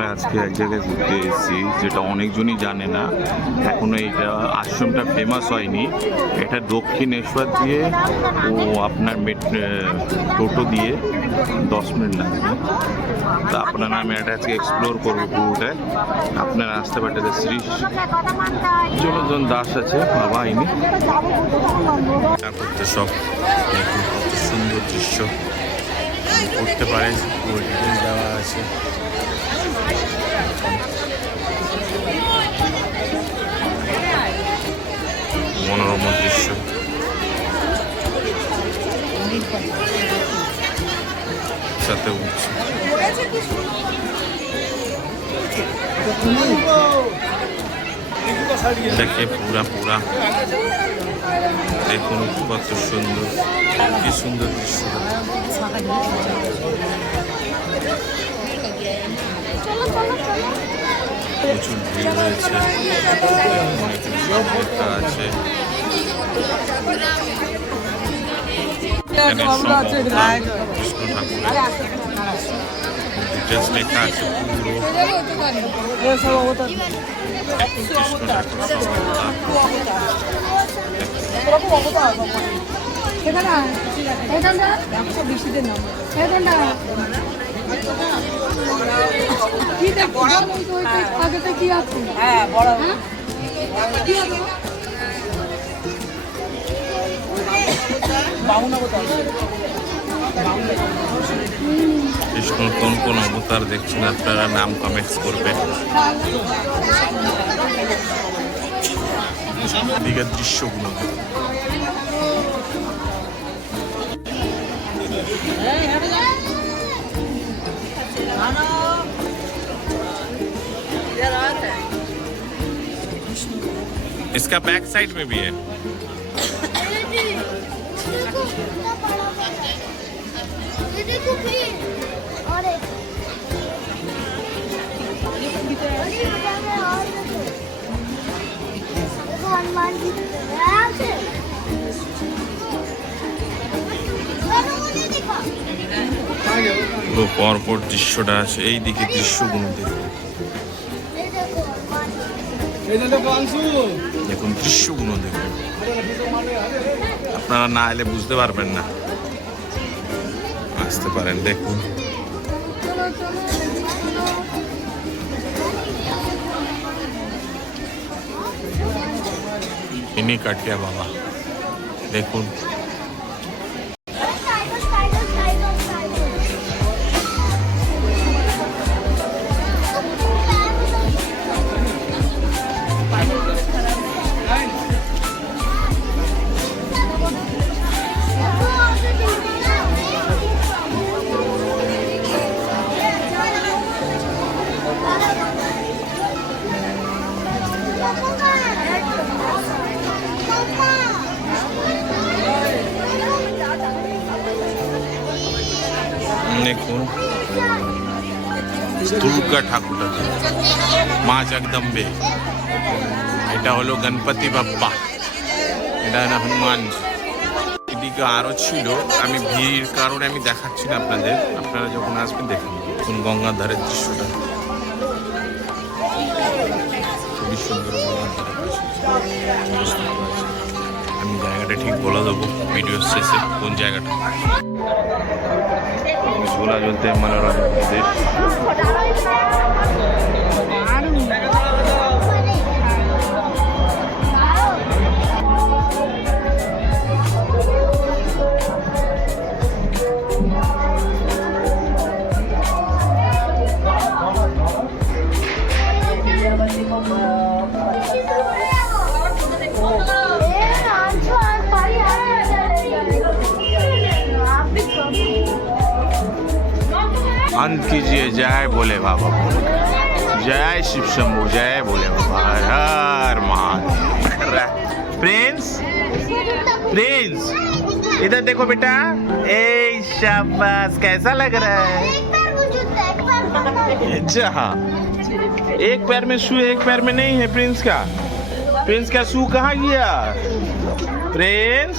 আমরা আজকে এক জায়গায় ঘুরতে এসেছি যেটা অনেকজনই জানে না, এখনো এইটা আশ্রমটা ফেমাস হয়নি। এটা দক্ষিণেশ্বর দিয়ে ও আপনার টোটো দিয়ে 10 মিনিট লাগবে। তা আপনারা আমি এটা আজকে এক্সপ্লোর করবো পুরোটায়। আপনারা আসতে পারতে শ্রী জনজন দাস আছে বাবা আইনি করতে সব দেখুন কত সুন্দর দৃশ্য করতে পারে, দেওয়া আছে। মনোরম দৃশ্য, সাথে উঠছে দেখে পুরা পুরা দেখুন কত সুন্দর, কি সুন্দর দৃশ্য। প্রচুর ভিড় হয়েছে, লেখা আছে কৃষ্ণ ঠাকুরের ডিটেলস লেখা আছে পুরো কৃষ্ণ কৃষ্ণর কোন কোন অবতার দেখছেন আপনারা নাম কমেন্টস করবেন। দিকের দৃশ্যগুলো इसका बैक साइड में भी है। পুরো পরপর দৃশ্যটা আছে, এই দিকে দৃশ্যগুলো দেখুন দৃশ্যগুলো দেখুন, আপনারা না এলে বুঝতে পারবেন না, আসতে পারেন দেখুন। ইনি কাটিয়া বাবা দেখুন, দেখুন দুর্গা ঠাকুর আছে, মা জগদম্বে, এটা হলো গণপতি বাপ্পা, এটা হলো হনুমান। এদিকে আরো ছিল, আমি ভিড় কারণে আমি দেখাচ্ছি না আপনাদের, আপনারা যখন আসবেন দেখুন। কোন গঙ্গার ধারের দৃশ্যটা খুবই সুন্দর, গঙ্গার ধারে আমি জায়গাটা ঠিক বলে দেবো ভিডিওর শেষে কোন জায়গাটা। झूला झूलते हैं मनोरंजन प्रदेश। अंत कीजिए, जय बोले बाबा, जय शिव शंभू, जय बोले बाबा, हर महादेव। प्रिंस प्रिंस इधर देखो बेटा, ए शाबाश, कैसा लग रहा है? अच्छा हाँ, एक पैर में शू, एक पैर में नहीं है प्रिंस का। प्रिंस का शू कहाँ गया? प्रिंस